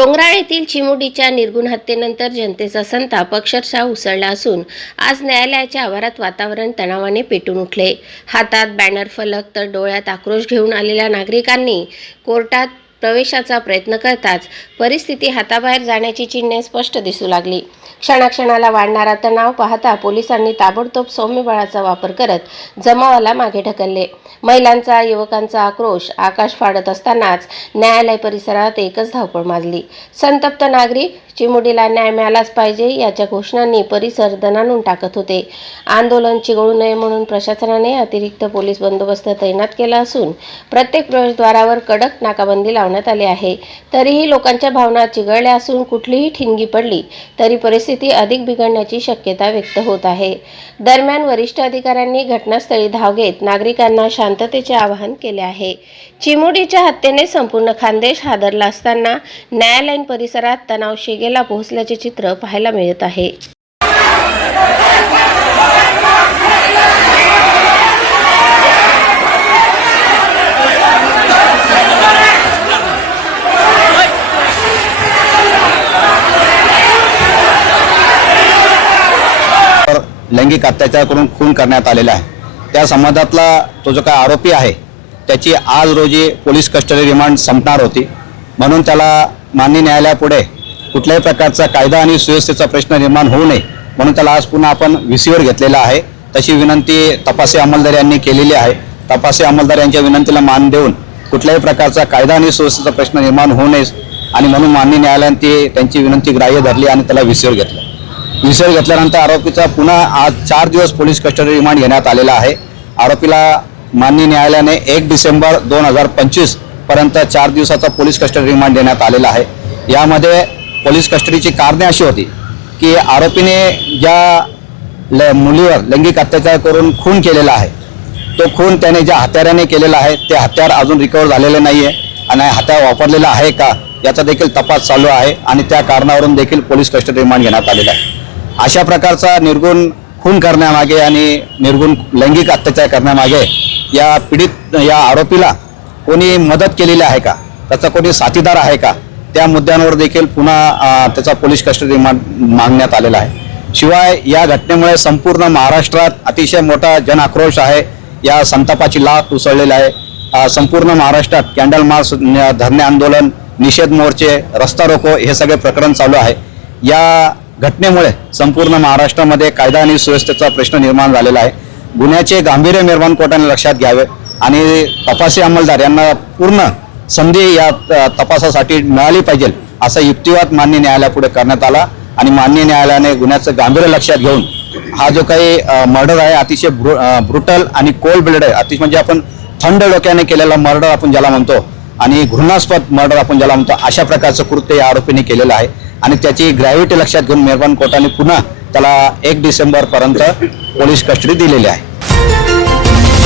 डोंगराळ येथील चिमुरडीच्या निर्गुण हत्येनंतर जनतेचा संताप अक्षरशः उसळला असून आज न्यायालयाच्या आवारात वातावरण तणावाने पेटून उठले। हातात बॅनर फलक तर डोळ्यात आक्रोश घेऊन आलेल्या नागरिकांनी कोर्टात प्रवेशाचा प्रयत्न करताच परिस्थिती हाताबाहेर जाण्याची चिन्हे स्पष्ट दिसू लागली। क्षणाक्षणाला वाढणारा तणाव पाहता पोलिसांनी ताबडतोब सौम्य बळाचा वापर करत जमावाला मागे ढकलले। महिलांचा युवकांचा आक्रोश आकाश फाडत असतानाच न्यायालय परिसरात एकच धावपळ माजली। संतप्त नागरिक चिमुरडीला न्याय मिळालाच पाहिजे याच्या घोषणांनी परिसर दणाणून टाकत होते। आंदोलन चिघळू नये म्हणून प्रशासनाने अतिरिक्त पोलीस बंदोबस्त तैनात केला असून प्रत्येक प्रवेशद्वारावर कडक नाकाबंदी लावण्यात आली आहे। तरीही लोकांच्या भावना चिघळल्या असून कुठलीही ठिणगी पडली तरी परिस्थिती अधिक बिघडण्याची शक्यता व्यक्त होत आहे। दरम्यान वरिष्ठ अधिकाऱ्यांनी घटनास्थळी धाव घेत नागरिकांना शांततेचे आवाहन केले आहे। चिमुरडीच्या हत्येने संपूर्ण खानदेश हादरला असताना न्यायालयीन परिसरात तणाव शिगेला पोहोचल्याचे चित्र पाहायला मिळत आहे। लैंगिक अत्याचार करून खून करण्यात आलेला आहे। त्या संबंधातला तो जो काय आरोपी आहे त्याची आज रोजी पोलीस कस्टडी रिमांड संपणार होती, म्हणून त्याला माननीय न्यायालयापुढे कुठल्याही प्रकारचा कायदा आणि सुव्यवस्थेचा प्रश्न निर्माण होऊ नये म्हणून त्याला आज पुन्हा आपण व्हीसीवर घेतलेला आहे। तशी विनंती तपासी अंमलदार यांनी केलेली आहे। तपासी अंमलदार यांच्या विनंतीला मान देऊन कुठल्याही प्रकारचा कायदा आणि सुव्यवस्थेचा प्रश्न निर्माण होऊ नये आणि म्हणून माननीय न्यायालयाने त्यांची विनंती ग्राह्य धरली आणि त्याला व्हीसीवर घेतलं। व्हीसीवर घेतल्यानंतर आरोपीचा पुन्हा आज 4 दिवस पोलीस कस्टडी रिमांड घेण्यात आलेला आहे। आरोपीला माननीय न्यायालयाने 1 डिसेंबर 2025 पर्यंत 4 दिवसाचा पोलीस कस्टडी रिमांड देण्यात आलेला आहे। यामध्ये पोलीस कस्टडीची कारणे अशी होती की आरोपीने ज्या मुलीवर लैंगिक अत्याचार करून खून केलेला आहे तो खून त्याने ज्या हत्याराने केलेला आहे ते हत्यार अजून रिकवर झालेले नाही आहे आणि हत्यार वापरलेला आहे का याचा देखील तपास चालू आहे आणि त्या कारणावरून देखील पोलीस कस्टडी रिमांड घेण्यात आलेला आहे। अशा प्रकारचा निर्गुण खून करण्यामागे आणि निर्गुण लैंगिक अत्याचार करण्यामागे या आरोपीला कोणी मदत केलेली आहे का, त्याचा कोणी साथीदार आहे का, त्या मुद्द्यांवर देखील पुन्हा त्याचा पोलीस कस्टडी रिमांड मागण्यात आलेला आहे। शिवाय या घटनेमुळे संपूर्ण महाराष्ट्रात अतिशय मोठा जनआक्रोश आहे। या संतापाची लाट उसळलेली आहे। संपूर्ण महाराष्ट्रात कॅन्डल मार्च, धरणे आंदोलन, निषेध मोर्चे, रस्ता रोको हे सगळे प्रकरण चालू आहे। या घटनेमुळे संपूर्ण महाराष्ट्रामध्ये कायदा आणि सुव्यवस्थेचा प्रश्न निर्माण झालेला आहे। गुन्ह्याचे गांभीर्य निर्माण कोर्टाने लक्षात घ्यावे आणि तपासी अंमलदार यांना पूर्ण संधी या तपासासाठी मिळाली पाहिजे असा युक्तिवाद माननीय न्यायालयापुढे करण्यात आला आणि माननीय न्यायालयाने गुन्ह्याचं गांभीर्य लक्षात घेऊन हा जो काही मर्डर आहे अतिशय ब्रुटल आणि कोल्ड ब्लड आहे, अतिशय म्हणजे आपण थंड डोक्याने केलेला मर्डर आपण ज्याला म्हणतो आणि घृणास्पद मर्डर आपण ज्याला म्हणतो अशा प्रकारचं कृत्य या आरोपीने केलेलं आहे आणि त्याची ग्रॅव्हिटी लक्षात घेऊन मेहरबान कोर्टाने पुन्हा त्याला 1 डिसेंबर पर्यंत पोलीस कस्टडी दिलेली आहे।